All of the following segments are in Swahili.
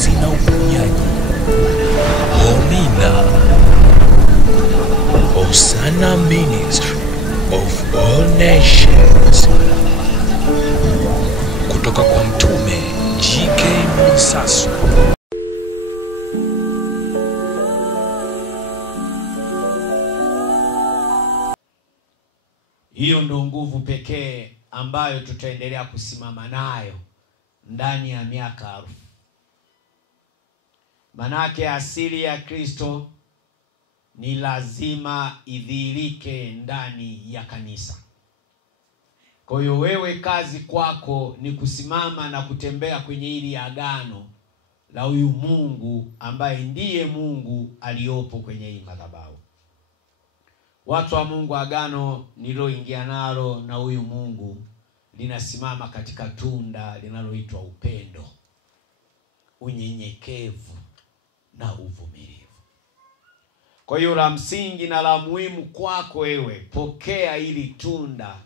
ukombozi na uponyaji. Homina Hosanna Ministry of All Nations, kutoka kwa Mtume G.K. Mwisasu. Hiyo ndo nguvu pekee ambayo tutaendelea kusimama nayo ndani ya miaka 1000. Manake asili ya Kristo ni lazima idhihirike ndani ya kanisa. Kwa hiyo wewe, kazi kwako ni kusimama na kutembea kwenye hili agano la huyu Mungu ambaye ndiye Mungu aliyopo kwenye hii madhabahu. Watu wa Mungu, agano niloingia nalo na huyu Mungu linasimama katika tunda linaloitwa upendo, unyenyekevu na uvumilivu. Kwa hiyo la msingi na la muhimu kwako wewe, pokea hili tunda,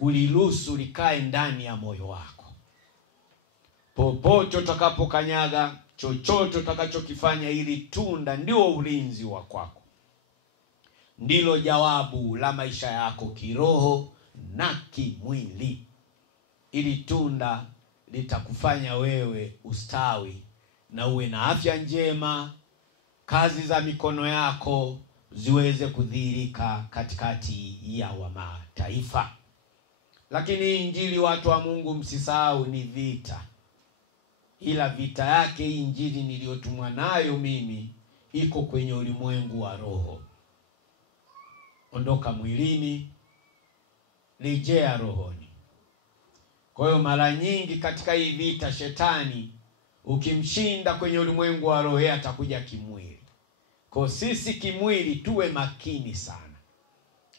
uliruhusu likae ndani ya moyo wako. Popote utakapokanyaga, chochote utakachokifanya, hili tunda ndio ulinzi wa kwako. Ndilo jawabu la maisha yako kiroho na kimwili. Ili tunda litakufanya wewe ustawi na uwe na afya njema, kazi za mikono yako ziweze kudhihirika katikati ya mataifa. Lakini injili, watu wa Mungu, msisahau, ni vita. Ila vita yake hii injili niliyotumwa nayo mimi iko kwenye ulimwengu wa roho. Ondoka mwilini, rejea rohoni. Kwa hiyo mara nyingi katika hii vita, shetani ukimshinda kwenye ulimwengu wa roho, atakuja kimwili. Kwa sisi kimwili tuwe makini sana,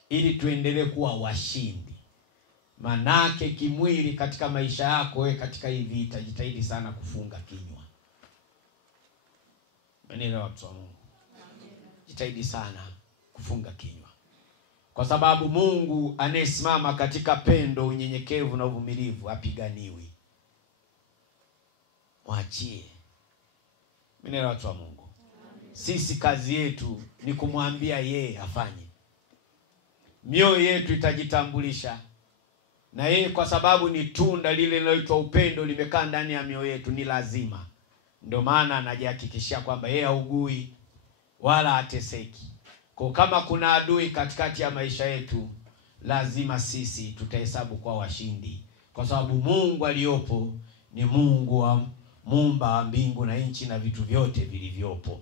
ili tuendelee kuwa washindi. Manake kimwili katika maisha yako, wewe katika hii vita, jitahidi sana kufunga kinywa. Maneno watu wa Mungu, jitahidi sana kufunga kinywa. Kwa sababu Mungu anayesimama katika pendo, unyenyekevu na uvumilivu apiganiwi. Mwachie. Mimi watu wa Mungu, sisi kazi yetu ni kumwambia yeye afanye. Mioyo yetu itajitambulisha na yeye, kwa sababu ni tunda lile linaloitwa upendo limekaa ndani ya mioyo yetu, ni lazima. Ndio maana anajihakikishia kwamba yeye haugui wala hateseki. Kwa kama kuna adui katikati ya maisha yetu, lazima sisi tutahesabu kwa washindi, kwa sababu Mungu aliyopo ni Mungu wa muumba wa mbingu na nchi na vitu vyote vilivyopo.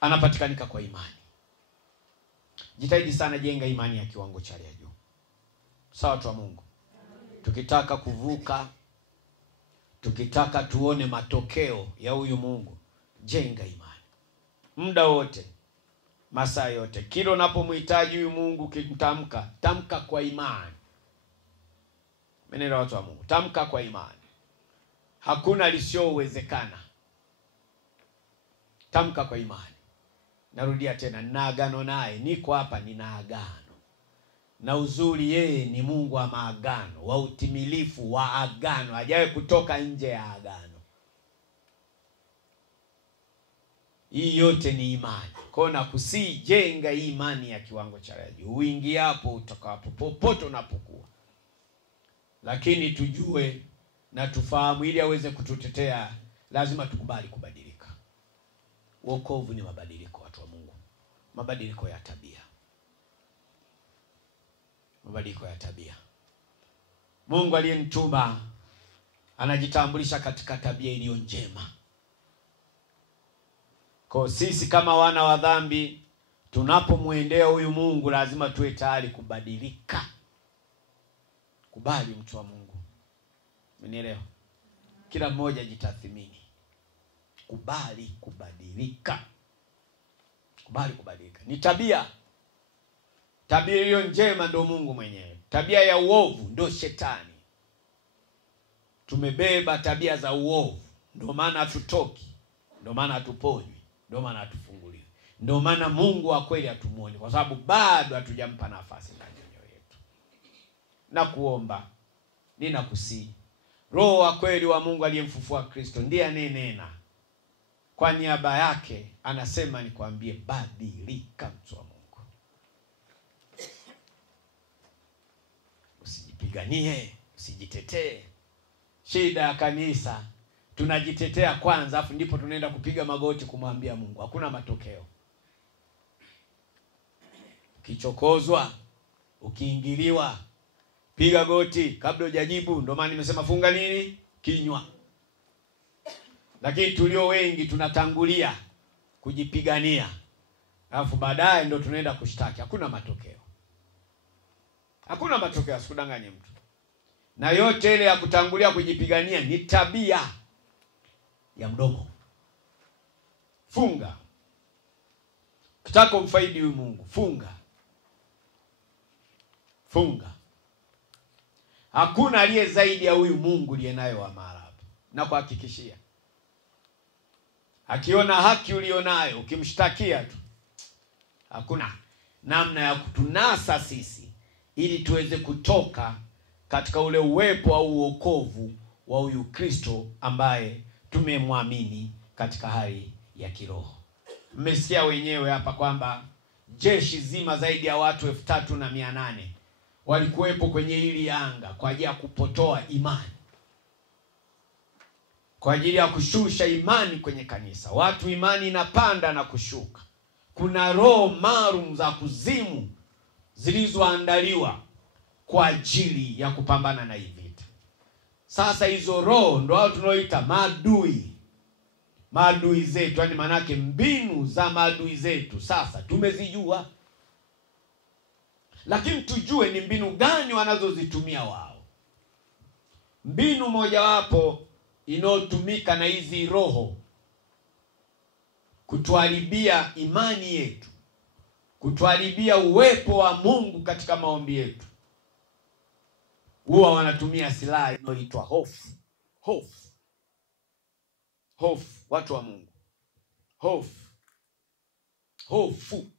Anapatikanika kwa imani. Jitahidi sana, jenga imani ya kiwango cha juu. Sawa watu wa Mungu? Tukitaka kuvuka, tukitaka tuone matokeo ya huyu Mungu, jenga imani. Muda wote, masaa yote, kila unapomhitaji huyu Mungu, kitamka, tamka kwa imani. Meneno watu wa Mungu, tamka kwa imani. Hakuna lisiowezekana. Tamka kwa imani. Narudia tena, nina agano naye, niko hapa, nina agano. Na uzuri, yeye ni Mungu wa maagano, wa utimilifu wa agano, hajawahi kutoka nje ya agano. Hii yote ni imani. Kwa na kusijenga imani ya kiwango cha juu, uingiapo, utakapo, popote unapokuwa. Lakini tujue na tufahamu, ili aweze kututetea, lazima tukubali kubadilika. Wokovu ni mabadiliko, watu wa Mungu. Mabadiliko ya tabia. Mabadiliko ya tabia. Mungu aliyenituma anajitambulisha katika tabia iliyo njema. Kwa sisi kama wana wa dhambi, tunapomwendea huyu Mungu, lazima tuwe tayari kubadilika. Kubali, mtu wa Mungu. Umenielewa? Kila mmoja jitathmini. Kubali kubadilika. Kubali kubadilika. Ni tabia. Tabia iliyo njema ndio Mungu mwenyewe. Tabia ya uovu ndio shetani. Tumebeba tabia za uovu, ndio maana hatutoki, ndio maana hatuponywi, ndio maana hatufunguliwi. Ndio maana Mungu wa kweli hatumuoni, kwa sababu bado hatujampa nafasi ndani ya mioyo yetu. Na kuomba, ninakusihi, Roho wa kweli wa Mungu aliyemfufua Kristo ndiye anenena kwa niaba yake, anasema nikwambie, badilika mtu wa Mungu. Usijipiganie, usijitetee. Shida ya kanisa, tunajitetea kwanza afu ndipo tunaenda kupiga magoti kumwambia Mungu. Hakuna matokeo. Ukichokozwa, ukiingiliwa, piga goti kabla hujajibu. Ndio maana nimesema funga nini? Kinywa. Lakini tulio wengi tunatangulia kujipigania, alafu baadaye ndio tunaenda kushtaki. Hakuna matokeo. Hakuna matokeo, asikudanganye mtu. Na yote ile ya kutangulia kujipigania ni tabia ya mdomo. Funga. Ukitaka umfaidi huyu Mungu, funga. Funga. Hakuna aliye zaidi ya huyu Mungu aliye nayo wa mahali hapa. Na kuhakikishia, akiona haki ulionayo, ukimshtakia tu, hakuna namna ya kutunasa sisi ili tuweze kutoka katika ule uwepo au uokovu wa huyu Kristo ambaye tumemwamini katika hali ya kiroho. Mmesikia wenyewe hapa kwamba jeshi zima zaidi ya watu 3,800 walikuwepo kwenye hili anga kwa ajili ya kupotoa imani, kwa ajili ya kushusha imani kwenye kanisa. Watu imani inapanda na kushuka. Kuna roho maalum za kuzimu zilizoandaliwa kwa ajili ya kupambana na hii vita. Sasa hizo roho ndio hao tunaoita maadui. Maadui zetu, yani manake mbinu za maadui zetu sasa tumezijua. Lakini tujue ni mbinu gani wanazozitumia wao. Mbinu mojawapo inayotumika na hizi roho kutuharibia imani yetu, kutuharibia uwepo wa Mungu katika maombi yetu, huwa wanatumia silaha inayoitwa hofu. Hofu. Hofu, watu wa Mungu. Hofu. Hofu.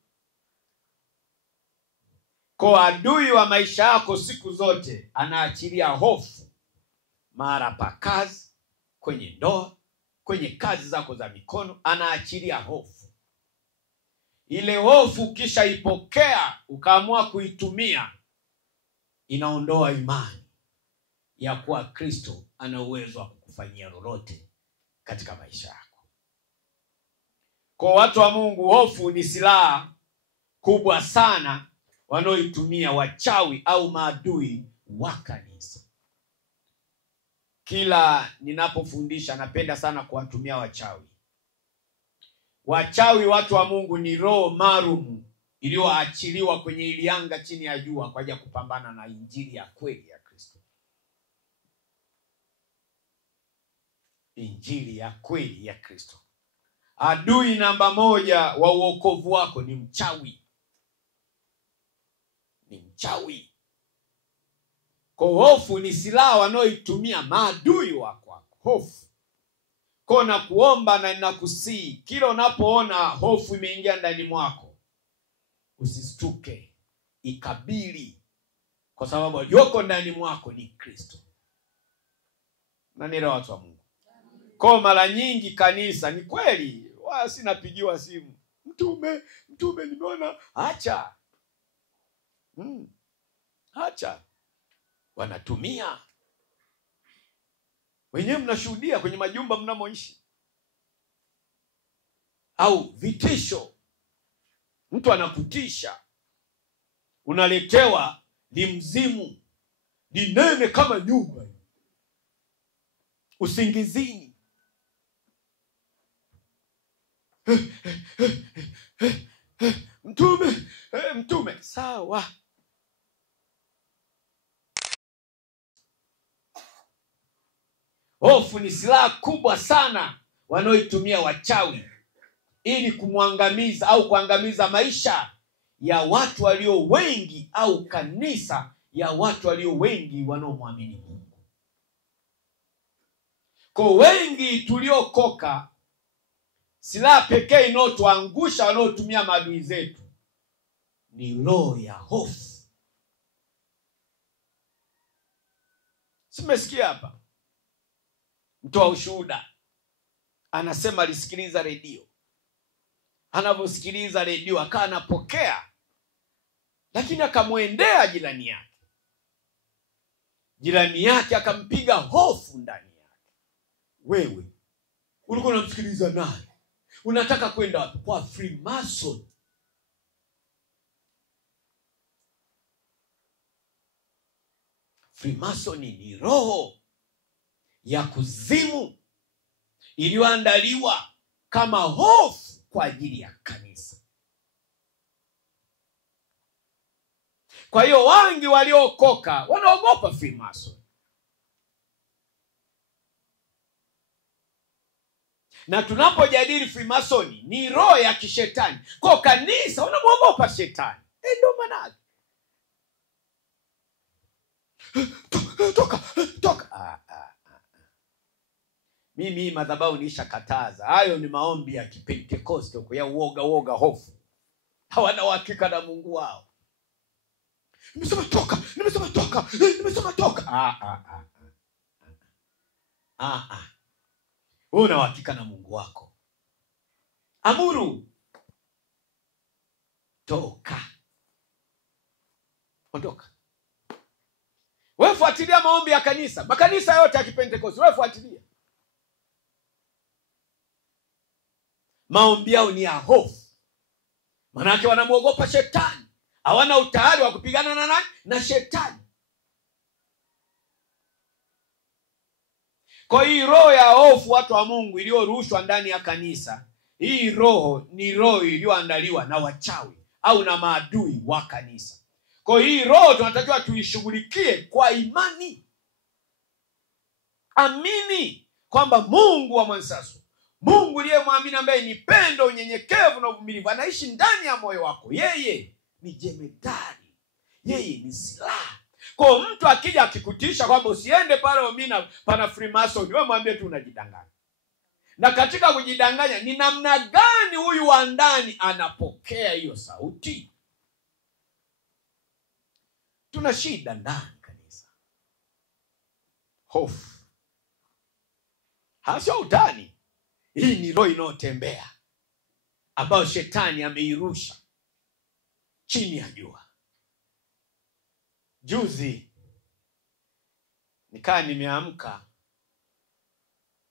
Kwa adui wa maisha yako siku zote anaachilia hofu. Mara pa kazi, kwenye ndoa, kwenye kazi zako za mikono, anaachilia hofu. Ile hofu kisha ipokea, ukaamua kuitumia, inaondoa imani ya kuwa Kristo ana uwezo wa kukufanyia lolote katika maisha yako. Kwa watu wa Mungu, hofu ni silaha kubwa sana wanaoitumia wachawi au maadui wa kanisa. Kila ninapofundisha napenda sana kuwatumia wachawi. Wachawi, watu wa Mungu, ni roho maalum iliyoachiliwa kwenye ilianga chini ya jua kwa ajili ya kupambana na injili ya kweli ya Kristo. Injili ya kweli ya Kristo. Adui namba moja wa uokovu wako ni mchawi. Ni mchawi. Kwa hofu ni silaha wanaoitumia maadui wako. Hofu. Kwa na kuomba na ninakusii, kila unapoona hofu imeingia ndani mwako, usistuke, ikabili, kwa sababu yuko ndani mwako ni Kristo. Na nile watu wa Mungu. Kwa mara nyingi kanisa, ni kweli, sinapigiwa simu, mtume nimeona, acha. Acha. Wanatumia. Wenyewe mnashuhudia kwenye majumba mnamoishi. Au vitisho. Mtu anakutisha. Unaletewa limzimu, linene kama nyumba, usingizini. Mtume, sawa. Hofu ni silaha kubwa sana wanaoitumia wachawi ili kumwangamiza au kuangamiza maisha ya watu walio wengi au kanisa ya watu walio wengi wanaomwamini Mungu. Kwa wengi tuliokoka, silaha pekee inayotuangusha wanaotumia maadui zetu ni roho ya hofu. Simesikia hapa? mtoa ushuhuda anasema alisikiliza redio. Anaposikiliza redio akawa anapokea, lakini akamwendea jirani yake. Jirani yake akampiga hofu ndani yake. Wewe ulikuwa unamsikiliza nani? Unataka kwenda wapi? Kwa Freemason. Freemason ni roho ya kuzimu iliyoandaliwa kama hofu kwa ajili ya kanisa. Kwa hiyo wengi waliokoka wanaogopa Freemason. Na tunapojadili Freemason ni roho ya kishetani. Kwa kanisa wanamuogopa shetani. Ndio maana toka. Mimi madhabahu nishakataza. Hayo ni maombi ya Kipentekoste huko ya uoga hofu. Hawana uhakika na Mungu wao. Nimesema toka. Wewe una uhakika na Mungu wako. Amuru. Toka. Ondoka. Wewe fuatilia maombi ya kanisa. Makanisa yote ya Kipentekoste, wewe fuatilia. Maombi yao ni ya hofu. Maana wanamuogopa shetani. Hawana utayari wa kupigana na nani? Na shetani. Kwa hii roho ya hofu, watu wa Mungu, iliyorushwa ndani ya kanisa, hii roho ni roho iliyoandaliwa na wachawi au na maadui wa kanisa. Kwa hii roho tunatakiwa tuishughulikie kwa imani. Amini kwamba Mungu wa Mwansasu, Mungu aliyemwamini, ambaye ni pendo, unyenyekevu na uvumilivu, anaishi ndani ya moyo wako. Yeye ni jemedari. Yeye ni silaha. Kwa mtu akija akikutisha kwamba usiende pale Omina pana Freemason, wewe mwambie tu unajidanganya. Na katika kujidanganya, ni namna gani huyu wa ndani anapokea hiyo sauti? Tuna shida ndani kanisa. Hofu. Hasio utani. Hii ni roho inayotembea ambayo shetani ameirusha chini ya jua. Juzi nikaa nimeamka,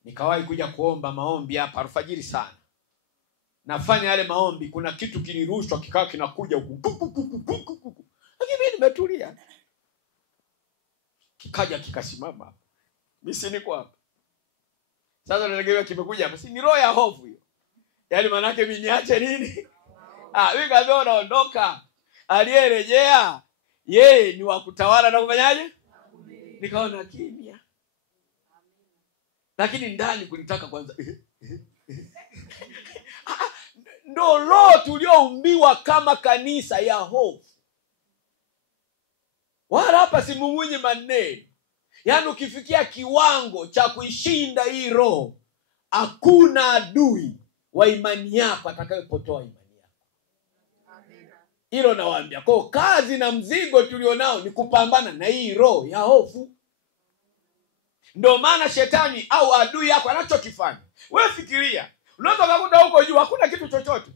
nikawahi kuja kuomba maombi hapa alfajiri sana. Nafanya yale maombi, kuna kitu kilirushwa kikawa kinakuja huku. Lakini mimi nimetulia. Kikaja kikasimama hapa. Mimi si niko hapa. Sasa nategemea kimekuja hapa. Si ni roho ya hofu hiyo. Yaani maana yake mimi niache nini? Mimi kaambia unaondoka. Aliyerejea yeye ni wa kutawala na kufanyaje? Nikaona kimya. Lakini ndani kulitaka kwanza. Ndio roho tulioumbiwa kama kanisa ya hofu. Wala hapa simumunyi maneno. Yaani ukifikia kiwango cha kuishinda hii roho, hakuna adui wa imani yako atakayepotoa imani yako. Hilo nawaambia. Kwa kazi na mzigo tulionao ni kupambana na hii roho ya hofu. Ndio maana shetani au adui yako anachokifanya. Wewe fikiria, unaweza kukuta huko juu hakuna kitu chochote.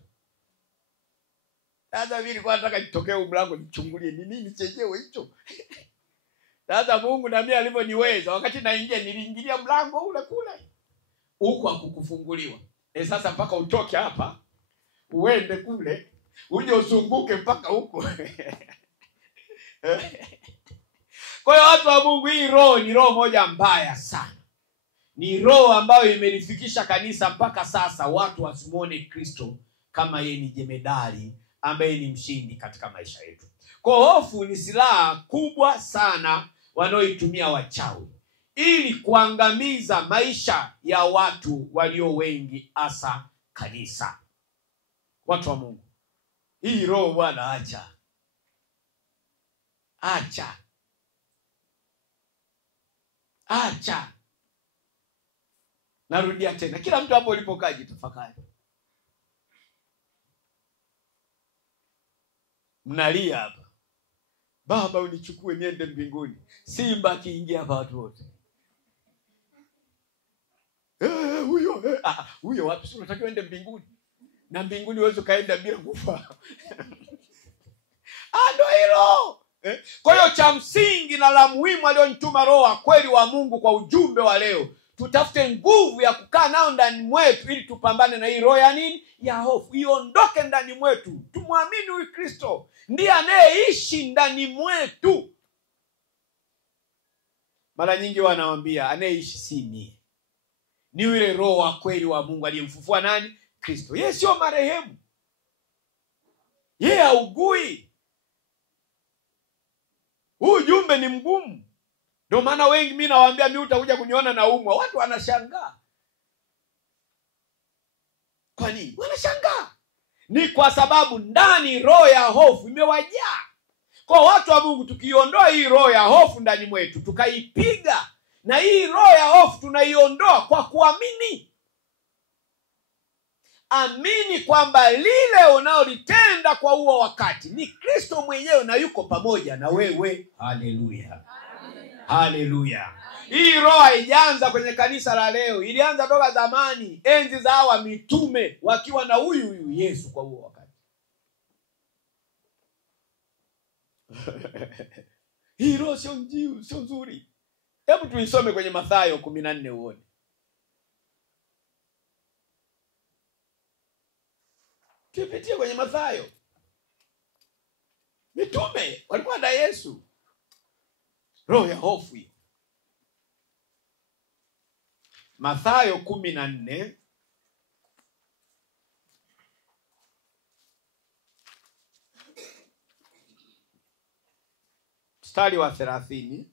Sasa mimi nilikuwa nataka nitokee mlango nichungulie ni nini chenyewe hicho. Sasa Mungu na mimi alivyoniweza, wakati naingia niliingilia mlango ule kule. Huko hakukufunguliwa. Sasa mpaka utoke hapa, uende kule, uje usunguke mpaka huko. Kwa hiyo watu wa Mungu, hii roho ni roho moja mbaya sana. Ni roho ambayo imelifikisha kanisa mpaka sasa watu wasimuone Kristo kama yeye ni jemedari ambaye ni mshindi katika maisha yetu. Kwa hofu ni silaha kubwa sana wanaoitumia wachawi ili kuangamiza maisha ya watu walio wengi, hasa kanisa. Watu wa Mungu, hii roho Bwana acha. Narudia tena, kila mtu hapo ulipokaa jitafakari. Mnalia hapa, Baba unichukue niende mbinguni. Simba kiingia hapa watu wote. huyo wapi? Sio unatakiwa ende mbinguni. Na mbinguni uwezo kaenda bila kufa. Ndio hilo. Kwa hiyo cha msingi na la muhimu alionituma Roho wa kweli wa Mungu kwa ujumbe wa leo, tutafute nguvu ya kukaa nao ndani mwetu ili tupambane na hii roho ya nini? Ya hofu. Iondoke ndani mwetu. Tumwamini huyu Kristo. Ndiye anayeishi ndani mwetu. Mara nyingi wanawaambia anayeishi si mie. Ni yule Roho wa kweli wa Mungu aliyemfufua nani? Kristo. Yeye sio marehemu. Yeye haugui. Huu jumbe ni mgumu. Ndio maana wengi mimi nawaambia mimi utakuja kuniona na umwa. Watu wanashangaa. Kwa nini? Wanashangaa. Ni kwa sababu ndani roho ya hofu imewajaa. Kwa watu wa Mungu tukiondoa hii roho ya hofu ndani mwetu, tukaipiga, na hii roho ya hofu tunaiondoa kwa kuamini. Amini kwamba lile unaolitenda kwa huo wakati ni Kristo mwenyewe na yuko pamoja na wewe. Haleluya. Haleluya. Hii roho haijaanza kwenye kanisa la leo. Ilianza toka zamani, enzi za hawa mitume wakiwa na huyu Yesu kwa huo wakati. Hii roho sio nzuri. Hebu tuisome kwenye Mathayo 14 uone. Tupitie kwenye Mathayo. Mitume walikuwa na Yesu. Roho ya hofu hii. Mathayo 14 mstari wa 30.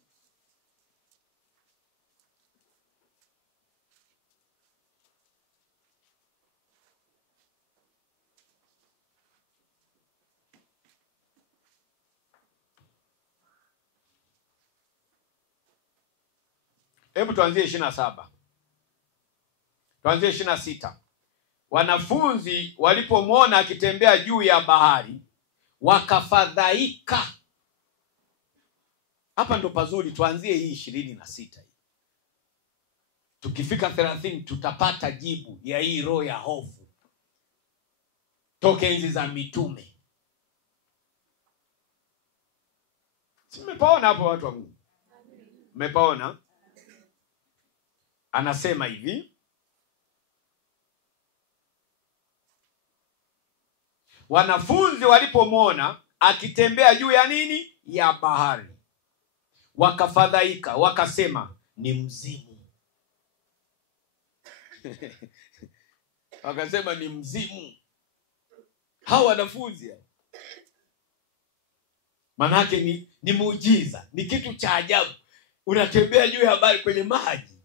Hebu tuanzie 27. Tuanzie 26. Wanafunzi walipomwona akitembea juu ya bahari, wakafadhaika. Hapa ndo pazuri, tuanzie hii 26 hii. Tukifika 30 tutapata jibu ya hii roho ya hofu. Toka enzi za mitume. Simepaona hapo watu wa Mungu? Mmepaona? Anasema hivi. Wanafunzi walipomwona akitembea juu ya nini? Ya bahari, wakafadhaika, wakasema ni mzimu. Wakasema ni mzimu. Hawa wanafunzi. Manake ni muujiza, ni kitu cha ajabu. Unatembea juu ya bahari kwenye maji.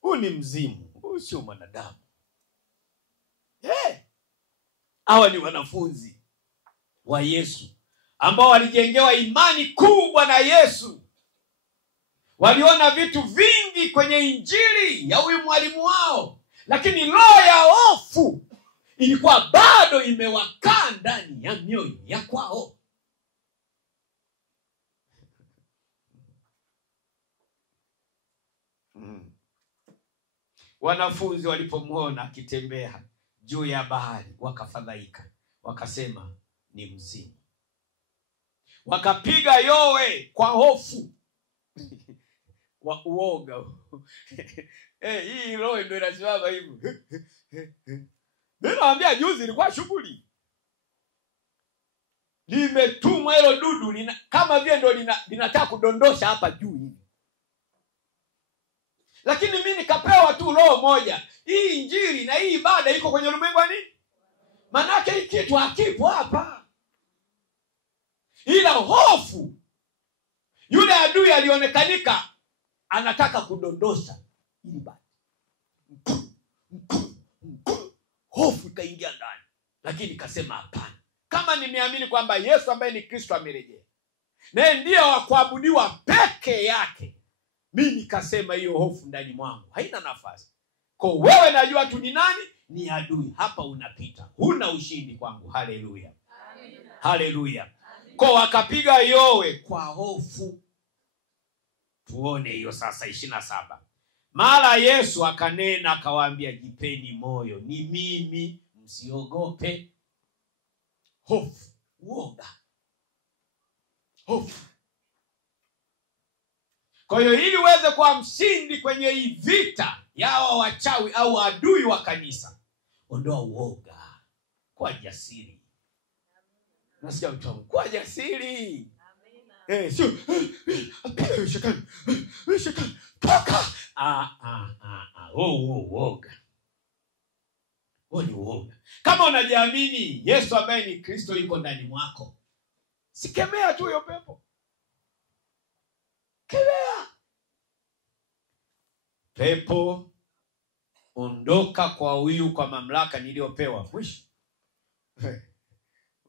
Huu ni mzimu, huu sio mwanadamu. Hawa ni wanafunzi wa Yesu ambao walijengewa imani kubwa na Yesu. Waliona vitu vingi kwenye injili ya huyu mwalimu wao, lakini roho ya hofu ilikuwa bado imewakaa ndani ya mioyo ya kwao. Wanafunzi walipomwona akitembea juu ya bahari, wakafadhaika, wakasema ni mzimu. Wakapiga yowe kwa hofu. Wa uoga. Hii roho ndio inasimama hivyo. Ninawaambia juzi ilikuwa shughuli. Limetumwa hilo dudu kama vile ndio linataka kudondosha hapa juu hivi. Lakini mimi nikapewa tu roho moja. Hii injili na hii ibada iko kwenye ulimwengu nini? Manake hii kitu hakipo hapa. Ila hofu, yule adui alionekanika anataka kudondosha ibada. Hofu ikaingia ndani. Lakini kasema hapana. Kama nimeamini kwamba Yesu ambaye ni Kristo amerejea, naye ndiye wa kuabudiwa peke yake, mimi nikasema hiyo hofu ndani mwangu haina nafasi. Kwa wewe najua tu ni nani? Ni adui. Hapa unapita. Huna ushindi kwangu. Haleluya. Haleluya. Kwa wakapiga yowe kwa hofu. Tuone hiyo sasa 27. Mara Yesu akanena akawaambia, jipeni moyo, ni mimi, msiogope. Hofu, uoga, hofu. Kwa hiyo ili uweze kuwa mshindi kwenye hii vita yao wachawi au adui wa kanisa, ondoa uoga, kwa jasiri. Nasikia mtu kwa jasiri. Sio shetani, shetani toka. Uoga. Ni uoga. Kama unajiamini Yesu ambaye ni Kristo yuko ndani mwako, sikemea tu hiyo pepo. Kemea. Pepo, ondoka kwa huyu kwa mamlaka niliyopewa. Mwisho.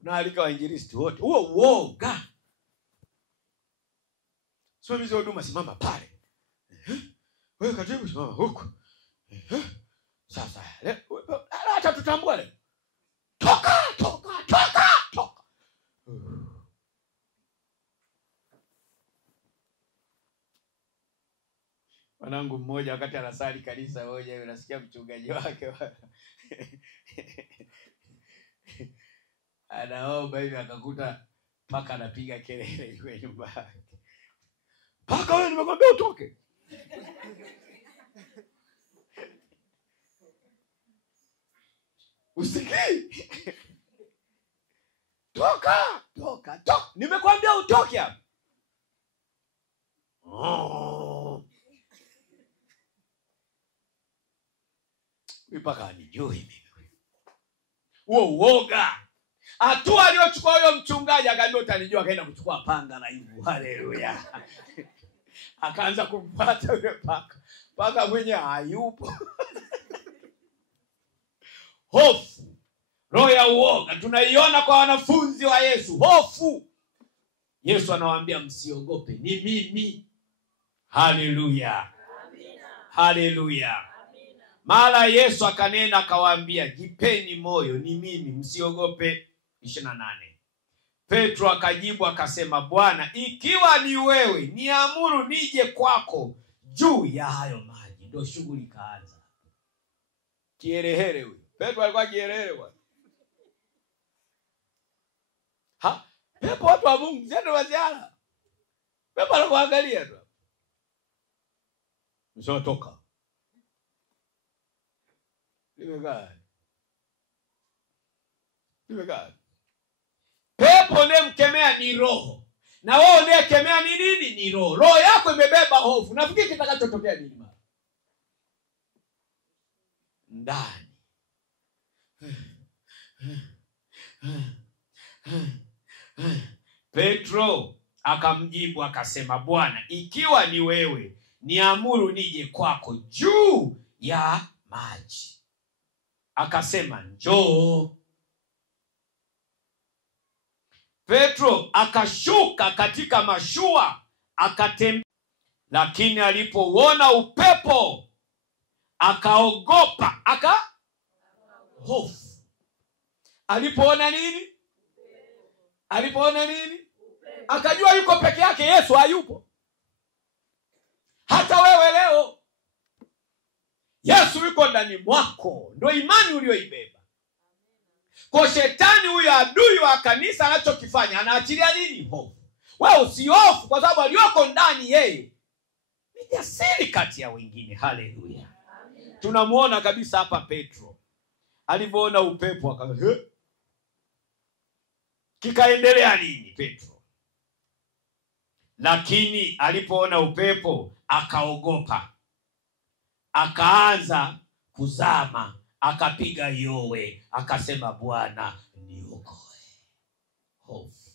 Unaalika wainjilisti wote. Huo uoga. Simamizi wa huduma simama pale. Wewe katibu simama huko. Sasa, acha tutambue leo. Toka. Mwanangu mmoja wakati anasali kanisa moja, unasikia mchungaji wake anaomba hivi, akakuta paka anapiga kelele kwenye nyumba yake. Paka, wewe nimekwambia utoke. Usikii? Toka. Nimekwambia utoke hapa. Paka anijui mimi. Uoga. Hatua aliyochukua huyo mchungaji, akaambia utanijua, akaenda kuchukua panga na hivyo. Haleluya. Akaanza kumpata yule paka. Paka mwenye hayupo. Hofu. Roho ya uoga tunaiona kwa wanafunzi wa Yesu. Hofu. Yesu anawaambia msiogope, ni mimi. Haleluya. Amina. Haleluya. Amina. Mara Yesu akanena akawaambia, jipeni moyo, ni mimi, msiogope. 28. Petro akajibu akasema, Bwana, ikiwa ni wewe, niamuru nije kwako juu ya hayo maji. Ndio shughuli kaanza. Kiherehere huyo. Petro alikuwa kiherehere bwana. Pepo watu wa Mungu, zendo waziara. Pepo anakuangalia tu. Msio toka. Nimekaa. Pepo ndiye mkemea ni roho. Na wewe ndiye kemea ni nini? Ni roho. Roho yako imebeba hofu. Nafikiri kitakachotokea nini mara? Ndani. Petro akamjibu akasema, Bwana, ikiwa ni wewe, niamuru nije kwako juu ya maji. Akasema, njoo. Petro akashuka katika mashua akatembea, lakini alipouona upepo akaogopa, hofu. Alipoona nini? Akajua yuko peke yake, Yesu hayupo. Hata wewe leo Yesu yuko ndani mwako, ndio imani uliyoibeba. Kwa shetani huyo adui wa kanisa anachokifanya, anaachilia nini? Hofu. Wewe usihofu kwa sababu aliyoko ndani yeye ni jasiri kati ya wengine. Haleluya. Tunamuona kabisa hapa Petro. Alipoona upepo kikaendelea nini Petro? Lakini alipoona upepo akaogopa. Akaanza kuzama, akapiga yowe, akasema, Bwana, niokoe. Hofu.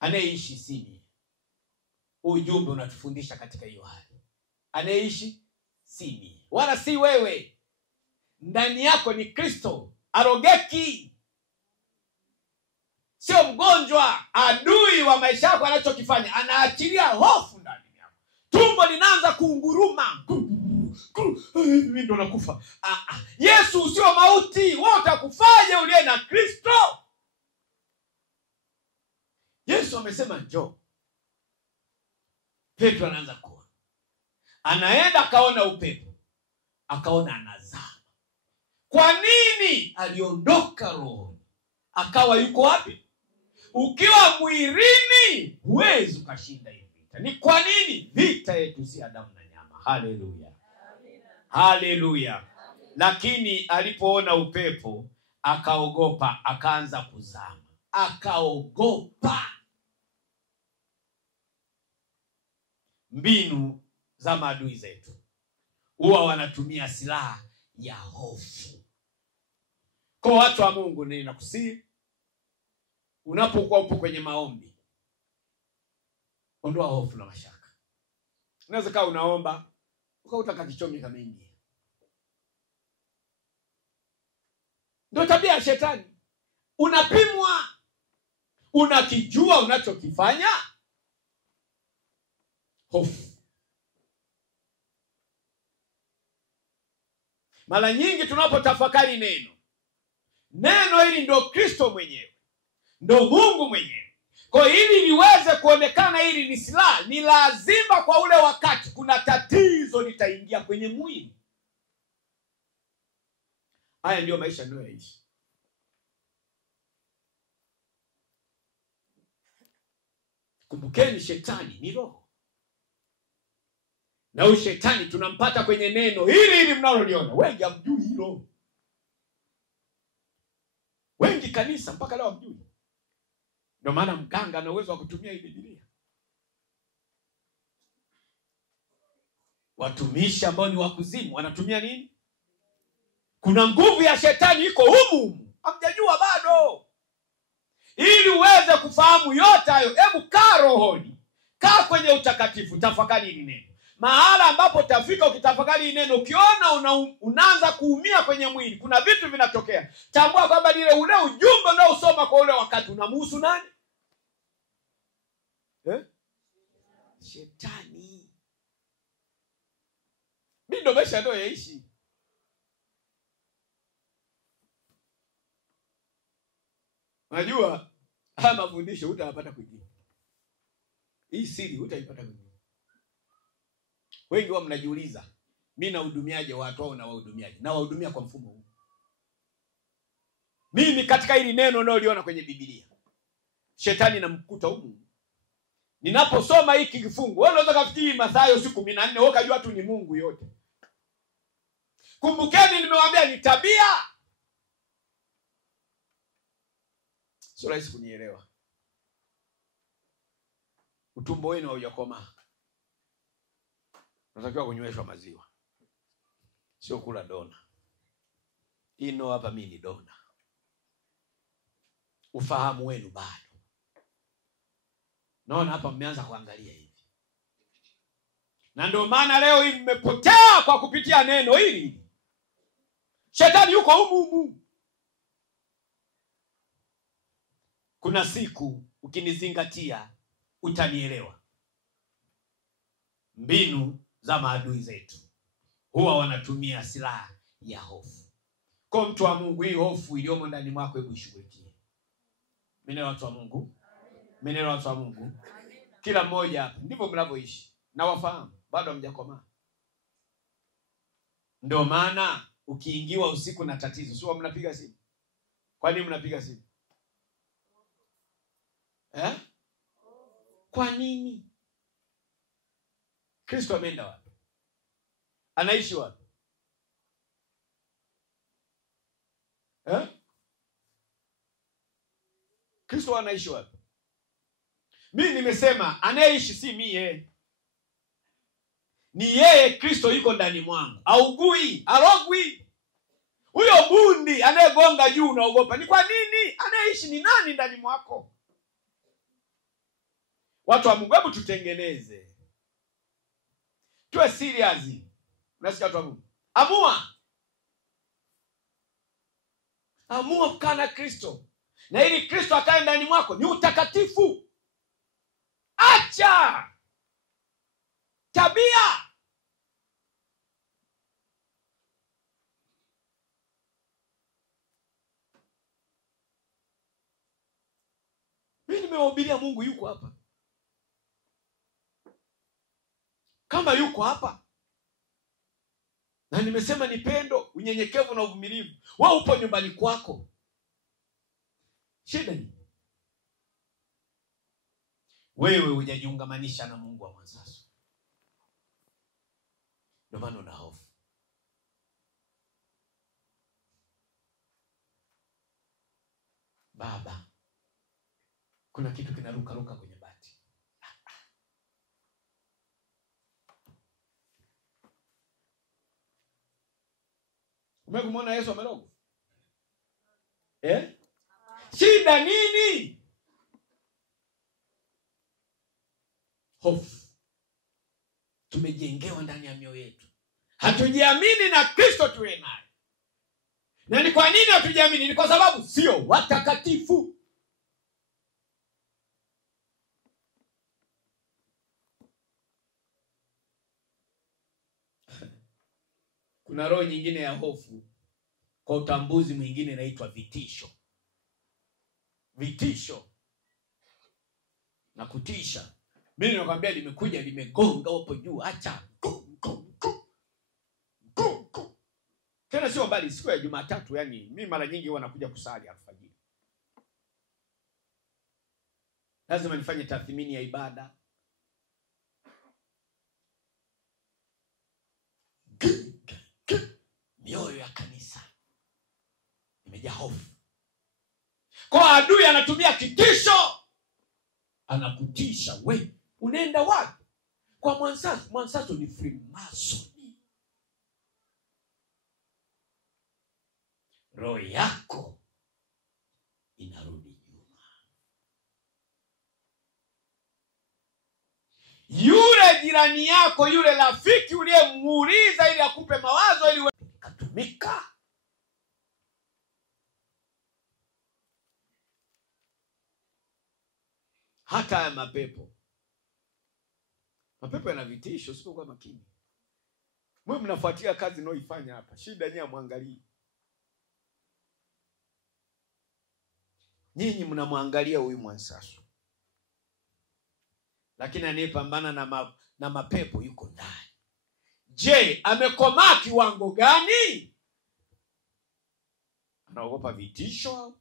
Anaishi sini. Ujumbe unatufundisha katika hiyo hali. Anaishi sini. Wala si wewe. Ndani yako ni Kristo. Arogeki. Sio mgonjwa. Adui wa maisha yako anachokifanya, anaachilia hofu ndani yako. Tumbo linaanza kuunguruma. Mimi ndo nakufa. Yesu sio mauti. Wewe utakufanya uliye na Kristo. Yesu amesema njoo. Petro anaanza kuona. Anaenda akaona upepo. Akaona anazama. Kwa nini? Aliondoka rohoni. Akawa yuko wapi? Ukiwa mwilini huwezi ukashinda hii vita. Ni kwa nini? Vita yetu si damu na nyama. Haleluya. Haleluya. Lakini alipoona upepo akaogopa, akaanza kuzama. Akaogopa. Mbinu za maadui zetu huwa wanatumia silaha ya hofu. Kwa watu wa Mungu, ninakusihi unapokuwa upo kwenye maombi, ondoa hofu na mashaka. Unaweza kaa unaomba ukautaka kichomi kama ingia. Ndio tabia ya shetani. Unapimwa, unakijua unachokifanya. Hofu. Mara nyingi tunapotafakari neno hili ndio Kristo mwenyewe, ndio Mungu mwenyewe. Kwa ili liweze kuonekana hili ni silaha, ni lazima kwa ule wakati kuna tatizo litaingia kwenye mwili. Haya ndio maisha ninayoishi. Kumbukeni, shetani ni roho. Na huyu shetani tunampata kwenye neno hili mnaloliona. Wengi hamjui hilo. Wengi kanisa mpaka leo hamjui. Ndio maana mganga ana uwezo wa kutumia hii Biblia. Watumishi ambao ni wakuzimu wanatumia nini? Kuna nguvu ya shetani iko humu. Hamjajua bado. Ili uweze kufahamu yote hayo, hebu kaa rohoni. Kaa kwenye utakatifu, tafakari hili neno. Mahala ambapo tafika ukitafakari neno, ukiona unaanza kuumia kwenye mwili, kuna vitu vinatokea, tambua kwamba ule ujumbe ndio usoma kwa ule wakati unamhusu nani? Shetani. Mimi ndio maisha ndio yaishi. Unajua, haya mafundisho hutayapata kwingine. Hii siri hutaipata kwingine. Wengi wao mnajiuliza, mimi nahudumiaje watu au na wahudumiaje? Na wahudumia kwa mfumo huu. Mimi katika hili neno naliona kwenye Biblia, shetani namkuta huko. Ninaposoma hiki kifungu, wewe unaweza kufikiri Mathayo 14, wewe kujua tu ni Mungu yote. Kumbukeni nimewaambia ni tabia. Sio rahisi kunielewa. Utumbo wenu haujakomaa. Unatakiwa kunyweshwa maziwa. Sio kula dona. Ino hapa mimi ni dona. Ufahamu wenu bado. Naona hapa mmeanza kuangalia hivi. Na ndio maana leo hii mmepotea kwa kupitia neno hili. Shetani yuko humu. Kuna siku ukinizingatia utanielewa. Mbinu za maadui zetu huwa wanatumia silaha ya hofu. Kwa mtu wa Mungu, hii hofu iliyomo ndani mwako, hebu ishughulikie. Mimi na watu wa Mungu. Mimi na watu wa Mungu. Kila mmoja hapa ndivyo mnavyoishi. Na wafahamu bado hamjakomaa. Ndio maana ukiingiwa usiku na tatizo, sio mnapiga simu. Kwa nini mnapiga simu? Kwa nini? Kristo ameenda wapi? Anaishi wapi? Kristo anaishi wapi? Mimi nimesema anayeishi si mie. Ni yeye. Kristo yuko ndani mwangu. Augui, arogwi. Huyo bundi anayegonga juu unaogopa. Ni kwa nini? Anayeishi ni nani ndani mwako? Watu wa Mungu, hebu tutengeneze. Tuwe serious. Unasikia watu wa Mungu? Amua kukaa na Kristo. Na ili Kristo akae ndani mwako ni utakatifu. Acha tabia. Mimi Nimewahubiria Mungu yuko hapa. Kama yuko hapa, na nimesema ni pendo, unyenyekevu na uvumilivu. Wewe upo nyumbani kwako. Shida ni wewe hujajiungamanisha na Mungu wa Mwansasu. Ndio maana una hofu. Baba, kuna kitu kinaruka kwenye bati. Umemwona Yesu amelogo? Shida nini? Hofu tumejengewa ndani ya mioyo yetu. Hatujiamini na Kristo tuwe naye. Na ni kwa nini hatujiamini? Ni kwa sababu sio watakatifu. Kuna roho nyingine ya hofu, kwa utambuzi mwingine inaitwa vitisho. Vitisho na kutisha. Mimi nakwambia limekuja limegonga hapo juu, acha go. Tena sio mbali, siku ya Jumatatu, yani mimi mara nyingi huwa nakuja kusali alfajiri. Lazima nifanye tathmini ya ibada. Mioyo ya kanisa imejaa hofu. Kwa adui anatumia kitisho. Anakutisha wewe. Unaenda wapi? Kwa Mwansasu. Mwansasu ni Freemason. Roho yako inarudi nyuma. Yule jirani yako, yule rafiki uliyemuuliza ili akupe mawazo ili katumika. Hata ya mapepo yana vitisho, sio kwa makini. Mwe mnafuatia kazi naoifanya hapa. Shida nyinyi muangalie. Nyinyi mnamwangalia huyu Mwansasu. Lakini anayepambana na mapepo yuko ndani. Je, amekomaa kiwango gani? Anaogopa vitisho?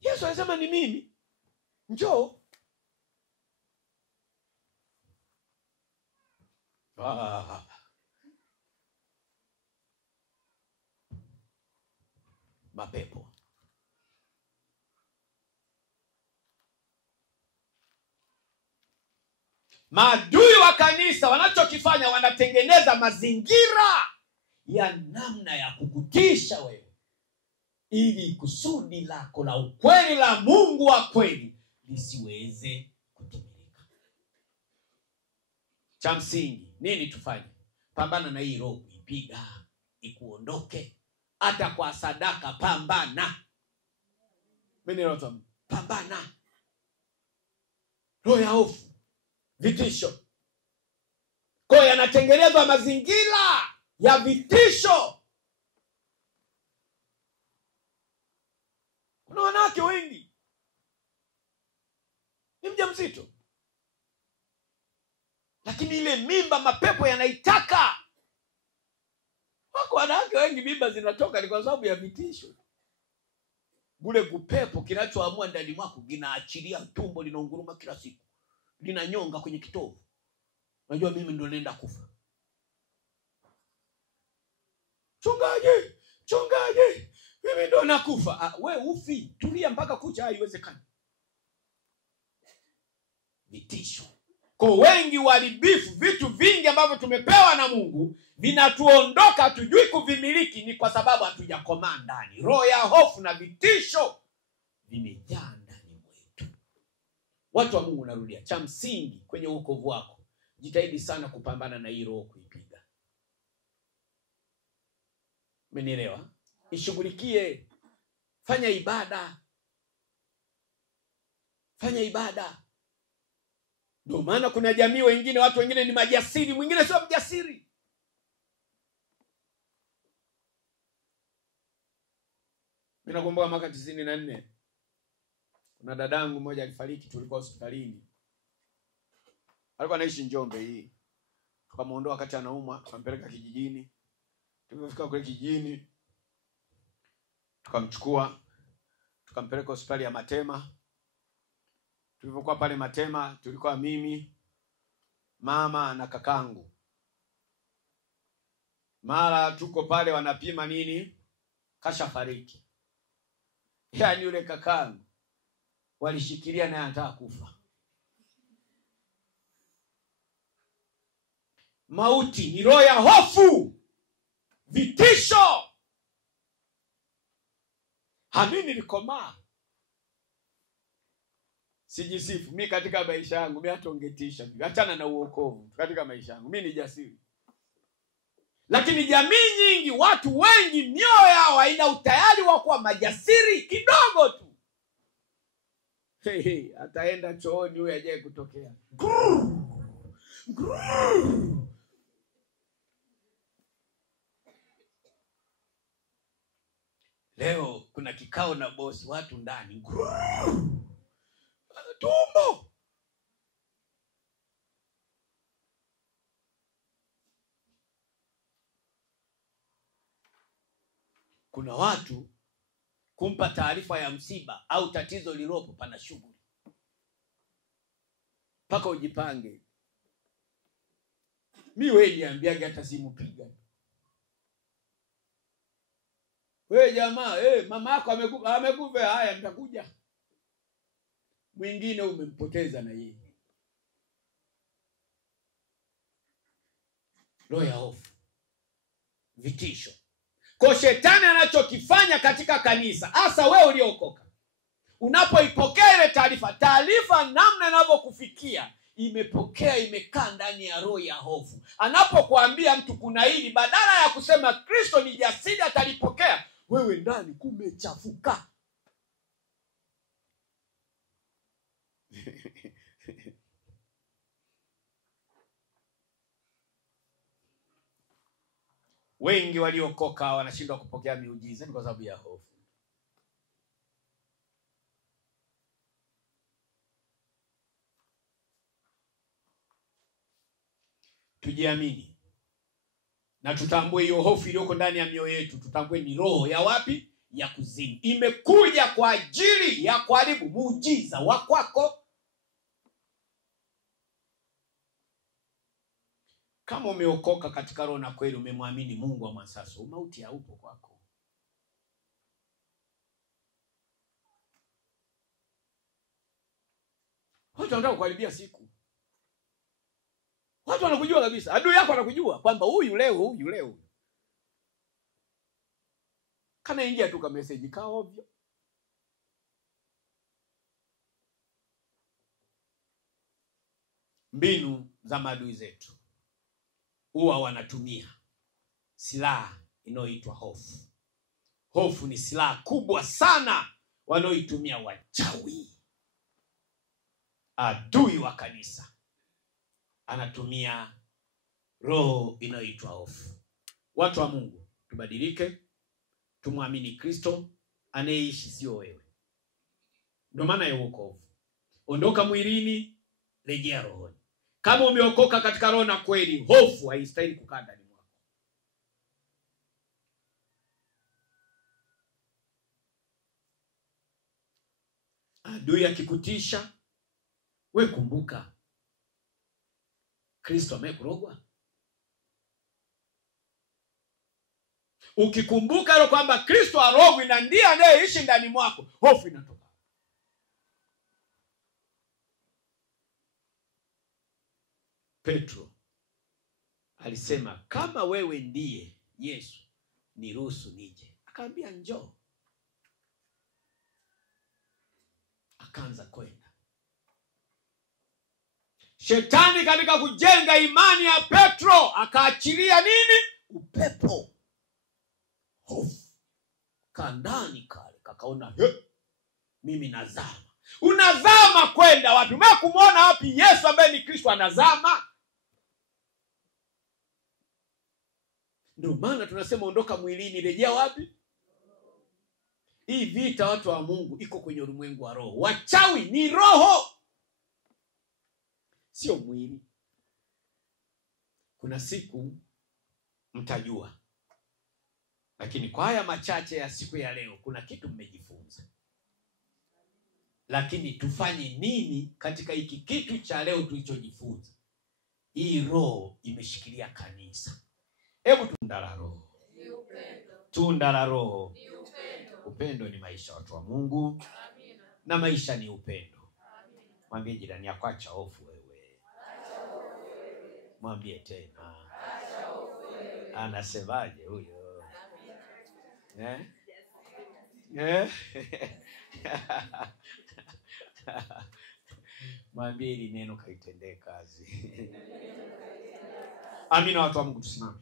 Yesu alisema ni mimi. Njoo. Mapepo. Maadui wa kanisa wanachokifanya, wanatengeneza mazingira ya namna ya kukutisha wewe, ili kusudi lako la ukweli la Mungu wa kweli lisiweze kutimilika. Cha msingi nini tufanye? Pambana na hii roho, ipiga ikuondoke. Hata kwa sadaka pambana. Mimi nilota pambana. Roho ya hofu, vitisho. Kwa hiyo yanatengenezwa mazingira ya vitisho. Kuna wanawake wengi ni mjamzito, lakini ile mimba mapepo yanaitaka. Wako wanawake wengi mimba zinatoka ni kwa sababu ya vitisho. Gule kupepo kinachoamua ndani mwako kinaachilia, tumbo linaunguruma kila siku. Linanyonga kwenye kitovu. Unajua mimi ndo naenda kufa. Chungaji, mimi ndo nakufa. We ufi, tulia mpaka kucha, haiwezekani. Vitisho. Kwa wengi waharibifu, vitu vingi ambavyo tumepewa na Mungu vinatuondoka, hatujui kuvimiliki, ni kwa sababu hatujakomaa ndani. Roho ya hofu na vitisho vimejaa ndani mwetu. Watu wa Mungu, narudia, cha msingi kwenye wokovu wako, jitahidi sana kupambana na hii roho, kuipiga. Umenielewa? Ishughulikie. Fanya ibada. Ndio maana kuna jamii wengine, watu wengine ni majasiri, mwingine sio mjasiri. Mimi nakumbuka mwaka 94. Kuna dadangu mmoja alifariki, tulikuwa hospitalini. Alikuwa anaishi Njombe hii. Tukamuondoa wakati anaumwa, tukampeleka kijijini. Tulipofika kule kijijini, tukamchukua, tukampeleka hospitali ya Matema. Tulipokuwa pale Matema, tulikuwa mimi, mama na kakangu. Mara tuko pale wanapima nini? Kashafariki. Yaani yule kakangu walishikilia naye anataka kufa. Mauti ni roho ya hofu, vitisho. Mimi nilikomaa. Sijisifu. Mimi katika maisha yangu, mimi hata ungetisha. Achana na uokovu. Katika maisha yangu, mimi ni jasiri. Lakini jamii nyingi, watu wengi, mioyo yao haina utayari wa kuwa majasiri kidogo tu. Ataenda chooni huyu ajaye kutokea. Leo kuna kikao na bosi, watu ndani. Tumbo. Kuna watu kumpa taarifa ya msiba au tatizo lilopo pana shughuli. Paka ujipange. Mimi wewe niambiaga hata simu piga. Wewe jamaa, mama yako amekufa, haya nitakuja. Mwingine umempoteza na yeye. Roho ya hofu, vitisho. Kwa shetani anachokifanya katika kanisa, hasa wewe uliokoka, unapoipokea ile taarifa namna inavyokufikia, imepokea, imekaa ndani ya roho ya hofu. Anapokuambia mtu kuna hili, badala ya kusema Kristo ni jasiri atalipokea, wewe ndani kumechafuka. Wengi waliokoka wanashindwa kupokea miujiza kwa sababu ya hofu. Tujiamini. Na tutambue hiyo hofu iliyoko ndani ya mioyo yetu, tutambue ni roho ya wapi? Ya kuzimu. Imekuja kwa ajili ya kuharibu muujiza wa kwako. Kama umeokoka katika roho na kweli, umemwamini Mungu wa masaso, mauti haupo kwako. Watu wanataka kukaribia siku. Watu wanakujua kabisa. Adui yako anakujua kwamba huyu leo. Kana ingia tu kama message ka ovyo. Mbinu za maadui zetu huwa wanatumia silaha inayoitwa hofu. Hofu ni silaha kubwa sana wanaoitumia wachawi. Adui wa kanisa anatumia roho inayoitwa hofu. Watu wa Mungu, tubadilike, tumwamini Kristo anayeishi, sio wewe. Ndio maana ya wokovu. Ondoka mwilini, rejea rohoni. Kama umeokoka katika roho na kweli, hofu haistahili kukaa ndani mwako. Adui akikutisha, wewe kumbuka Kristo amekurogwa. Ukikumbuka hilo kwamba Kristo arogwi na ndiye anayeishi ndani mwako, hofu inatoka. Petro alisema, kama wewe ndiye Yesu, niruhusu nije. Akaambia njoo. Akaanza kwenda. Shetani katika kujenga imani ya Petro akaachilia nini? Upepo, hofu. Kandani kale kakaona, mimi nazama. Unazama kwenda wapi? Umekumuona wapi Yesu ambaye ni Kristo anazama? Ndio maana tunasema ondoka mwilini, rejea wapi? Hii vita watu wa Mungu iko kwenye ulimwengu wa roho. Wachawi ni roho, sio mwili. Kuna siku mtajua, lakini kwa haya machache ya siku ya leo kuna kitu mmejifunza. Lakini tufanye nini katika hiki kitu cha leo tulichojifunza? Hii roho imeshikilia kanisa. Hebu tunda la roho ni upendo. Tunda la roho ni upendo. Upendo ni maisha watu wa Mungu. Amina. Na maisha ni upendo. Amina. Mwambie jirani yako acha hofu wewe. Acha hofu wewe. Mwambie tena. Acha hofu wewe. Anasemaje huyo? Amina. Mwambie hili neno kaitendee kazi. Amina watu wa Mungu, tusimame.